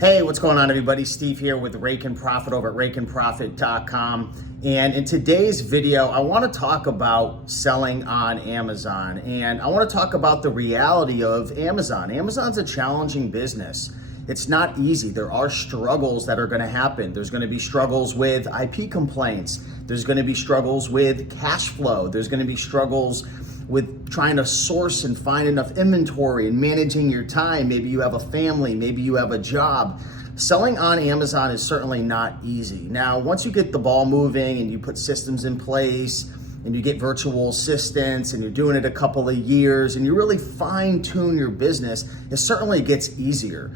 Hey, what's going on, everybody? Steve here with Rake and Profit over at rakeandprofit.com. And in today's video, I want to talk about selling on Amazon. And I want to talk about the reality of Amazon. Amazon's a challenging business. It's not easy. There are struggles that are going to happen. There's going to be struggles with IP complaints. There's going to be struggles with cash flow. There's going to be struggles with trying to source and find enough inventory and managing your time. Maybe you have a family, maybe you have a job. Selling on Amazon is certainly not easy. Now, once you get the ball moving and you put systems in place and you get virtual assistants and you're doing it a couple of years and you really fine tune your business, it certainly gets easier.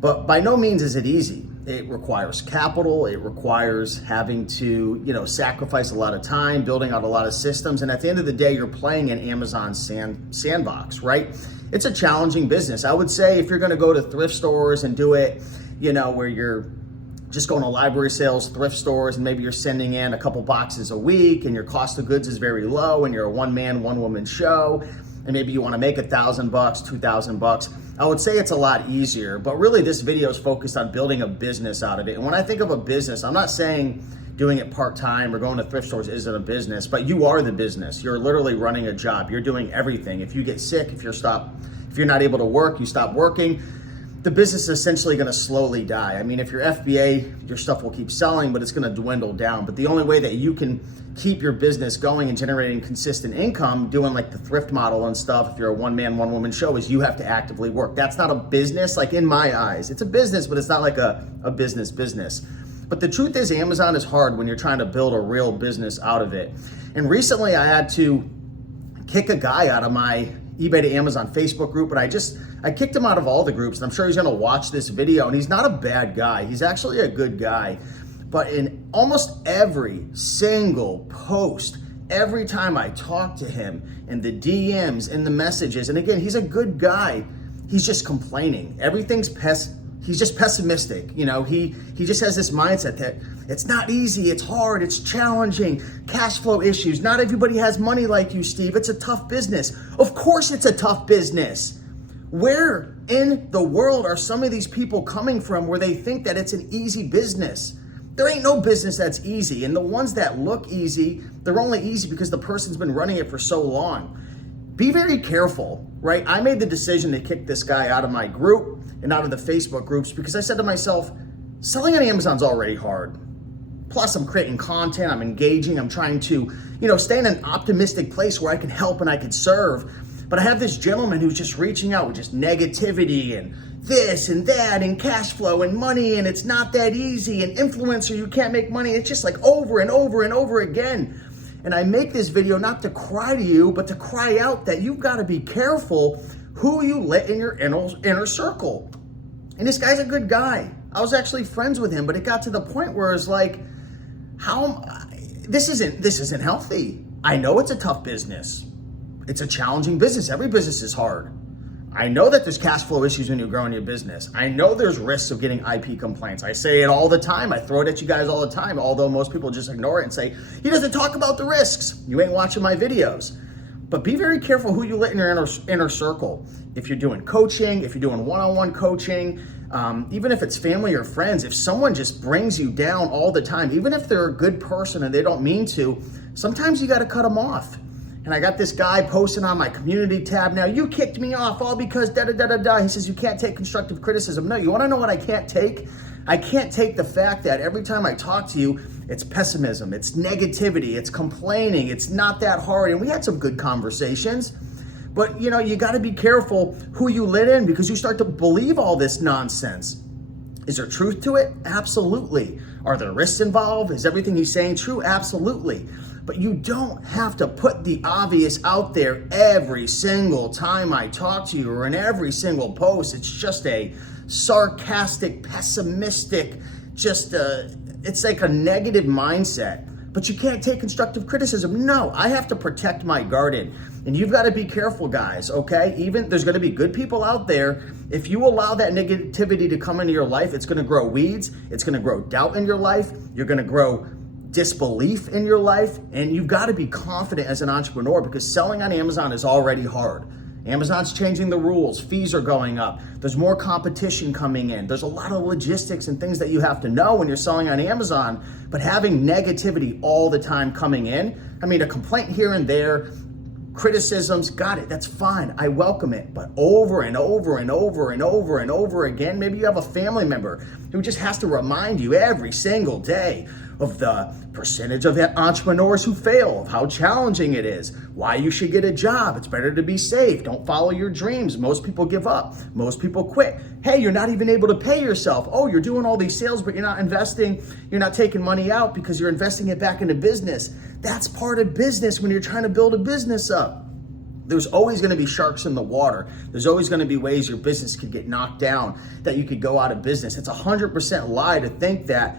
But by no means is it easy. It requires capital. It requires having to, sacrifice a lot of time, building out a lot of systems. And at the end of the day, you're playing in Amazon's sandbox, right? It's a challenging business. I would say if you're going to go to thrift stores and do it, where you're just going to library sales, thrift stores, and maybe you're sending in a couple boxes a week and your cost of goods is very low and you're a one-man, one-woman show, and maybe you want to make $1,000, $2,000, I would say it's a lot easier. But really, this video is focused on building a business out of it. And when I think of a business, I'm not saying doing it part-time or going to thrift stores isn't a business, but you are the business. You're literally running a job. You're doing everything. If you get sick, if you're not able to work, you stop working, the business is essentially going to slowly die. I mean, if you're FBA, your stuff will keep selling, but it's going to dwindle down. But the only way that you can keep your business going and generating consistent income, doing like the thrift model and stuff, if you're a one-man, one-woman show, is you have to actively work. That's not a business, like in my eyes. It's a business, but it's not like a business. But the truth is, Amazon is hard when you're trying to build a real business out of it. And recently I had to kick a guy out of my eBay to Amazon Facebook group, and I kicked him out of all the groups, and I'm sure he's gonna watch this video, and he's not a bad guy. He's actually a good guy. But in almost every single post, every time I talk to him, in the DMs, in the messages, and again, he's a good guy, he's just complaining. He's just pessimistic. He just has this mindset that it's not easy, it's hard, it's challenging, cash flow issues. Not everybody has money like you, Steve. It's a tough business. Of course it's a tough business. Where in the world are some of these people coming from where they think that it's an easy business? There ain't no business that's easy. And the ones that look easy, they're only easy because the person's been running it for so long. Be very careful, right? I made the decision to kick this guy out of my group and out of the Facebook groups because I said to myself, selling on Amazon's already hard. Plus, I'm creating content, I'm engaging, I'm trying to, stay in an optimistic place where I can help and I can serve. But I have this gentleman who's just reaching out with just negativity and this and that and cash flow and money, and it's not that easy, and influencer, you can't make money. It's just like over and over and over again. And I make this video not to cry to you, but to cry out that you've got to be careful who you let in your inner circle. And this guy's a good guy. I was actually friends with him, but it got to the point where it's like, this isn't healthy. I know it's a tough business. It's a challenging business. Every business is hard. I know that there's cash flow issues when you're growing your business. I know there's risks of getting IP complaints. I say it all the time. I throw it at you guys all the time, although most people just ignore it and say, he doesn't talk about the risks. You ain't watching my videos. But be very careful who you let in your inner circle. If you're doing coaching, if you're doing one-on-one coaching, even if it's family or friends, if someone just brings you down all the time, even if they're a good person and they don't mean to, sometimes you got to cut them off. And I got this guy posting on my community tab now, you kicked me off all because da-da-da-da-da. He says, you can't take constructive criticism. No, you want to know what I can't take? I can't take the fact that every time I talk to you, it's pessimism, it's negativity, it's complaining, it's not that hard. And we had some good conversations, but you got to be careful who you let in because you start to believe all this nonsense. Is there truth to it? Absolutely. Are there risks involved? Is everything he's saying true? Absolutely. But you don't have to put the obvious out there every single time I talk to you or in every single post. It's just a sarcastic, pessimistic, it's like a negative mindset. But you can't take constructive criticism. No, I have to protect my garden. And you've got to be careful, guys, okay? Even there's going to be good people out there. If you allow that negativity to come into your life, it's going to grow weeds. It's going to grow doubt in your life. You're going to grow disbelief in your life, and you've got to be confident as an entrepreneur because selling on Amazon is already hard. Amazon's changing the rules. Fees are going up. There's more competition coming in. There's a lot of logistics and things that you have to know when you're selling on Amazon, but having negativity all the time coming in, I mean, a complaint here and there, criticisms, got it, that's fine, I welcome it. But over and over and over and over and over again, maybe you have a family member who just has to remind you every single day of the percentage of entrepreneurs who fail, of how challenging it is, why you should get a job, it's better to be safe, don't follow your dreams, most people give up, most people quit. Hey, you're not even able to pay yourself. Oh, you're doing all these sales, but you're not investing, you're not taking money out because you're investing it back into business. That's part of business when you're trying to build a business up. There's always going to be sharks in the water. There's always going to be ways your business could get knocked down, that you could go out of business. It's 100% lie to think that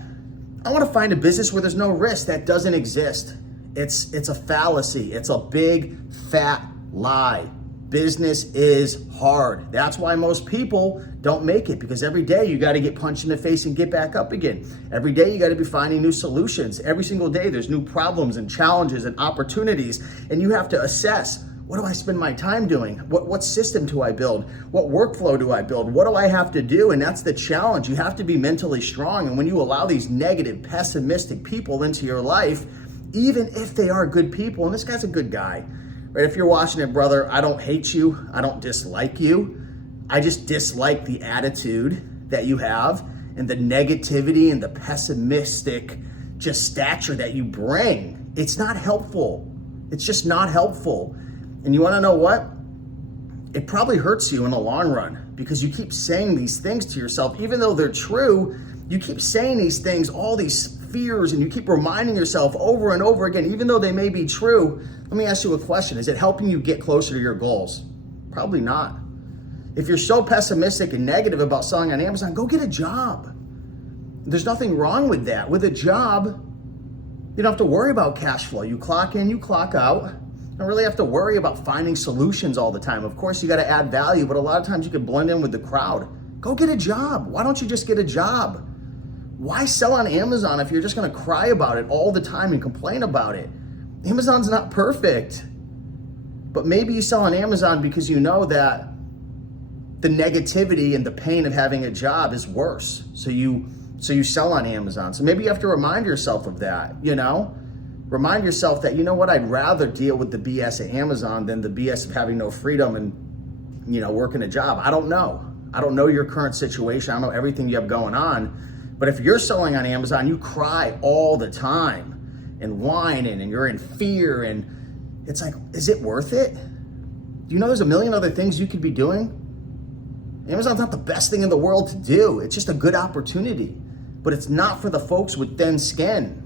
I want to find a business where there's no risk. That doesn't exist. It's a fallacy. It's a big fat lie. Business is hard. That's why most people don't make it, because every day you got to get punched in the face and get back up again. Every day you got to be finding new solutions. Every single day there's new problems and challenges and opportunities, and you have to assess, what do I spend my time doing? What system do I build? What workflow do I build? What do I have to do? And that's the challenge. You have to be mentally strong. And when you allow these negative, pessimistic people into your life, even if they are good people, and this guy's a good guy, right? If you're watching it, brother, I don't hate you. I don't dislike you. I just dislike the attitude that you have and the negativity and the pessimistic just stature that you bring. It's not helpful. It's just not helpful. And you want to know what? It probably hurts you in the long run, because you keep saying these things to yourself, even though they're true. You keep saying these things, all these fears, and you keep reminding yourself over and over again, even though they may be true. Let me ask you a question. Is it helping you get closer to your goals? Probably not. If you're so pessimistic and negative about selling on Amazon, go get a job. There's nothing wrong with that. With a job, you don't have to worry about cash flow. You clock in, you clock out. You don't really have to worry about finding solutions all the time. Of course, you got to add value, but a lot of times you can blend in with the crowd. Go get a job. Why don't you just get a job? Why sell on Amazon if you're just going to cry about it all the time and complain about it? Amazon's not perfect. But maybe you sell on Amazon because you know that the negativity and the pain of having a job is worse. So you sell on Amazon. So maybe you have to remind yourself of that, you know? Remind yourself that, you know what, I'd rather deal with the BS at Amazon than the BS of having no freedom and, you know, working a job. I don't know. I don't know your current situation. I don't know everything you have going on. But if you're selling on Amazon, you cry all the time and whining and you're in fear, and it's like, is it worth it? Do you know there's a million other things you could be doing? Amazon's not the best thing in the world to do. It's just a good opportunity, but it's not for the folks with thin skin,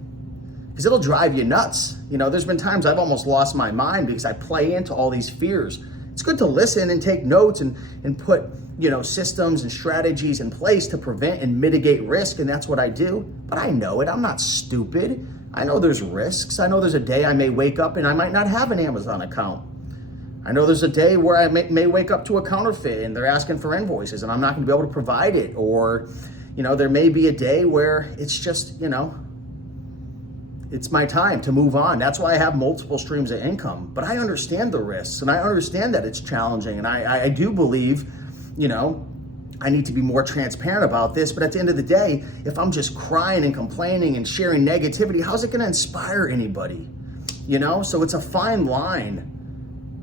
because it'll drive you nuts. You know, there's been times I've almost lost my mind because I play into all these fears. It's good to listen and take notes and put, you know, systems and strategies in place to prevent and mitigate risk, and that's what I do. But I know it. I'm not stupid. I know there's risks. I know there's a day I may wake up and I might not have an Amazon account. I know there's a day where I may wake up to a counterfeit and they're asking for invoices and I'm not going to be able to provide it. Or, you know, there may be a day where it's just, you know, it's my time to move on. That's why I have multiple streams of income. But I understand the risks and I understand that it's challenging. And I do believe, you know, I need to be more transparent about this. But at the end of the day, if I'm just crying and complaining and sharing negativity, how's it going to inspire anybody? You know, so it's a fine line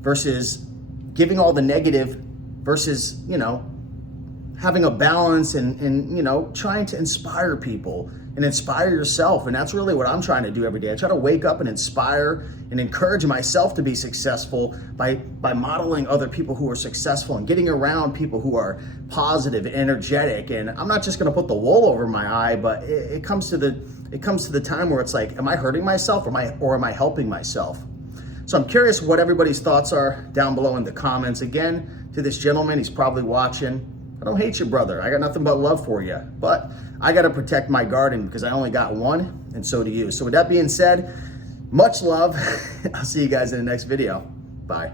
versus giving all the negative versus, you know, having a balance and you know, trying to inspire people and inspire yourself. And that's really what I'm trying to do every day. I try to wake up and inspire and encourage myself to be successful by modeling other people who are successful and getting around people who are positive and energetic. And I'm not just going to put the wool over my eye, but it comes to the time where it's like, am I hurting myself or am I helping myself? So I'm curious what everybody's thoughts are down below in the comments. Again, to this gentleman, he's probably watching. I don't hate you, brother. I got nothing but love for you. But I got to protect my garden because I only got one, and so do you. So with that being said, much love. I'll see you guys in the next video. Bye.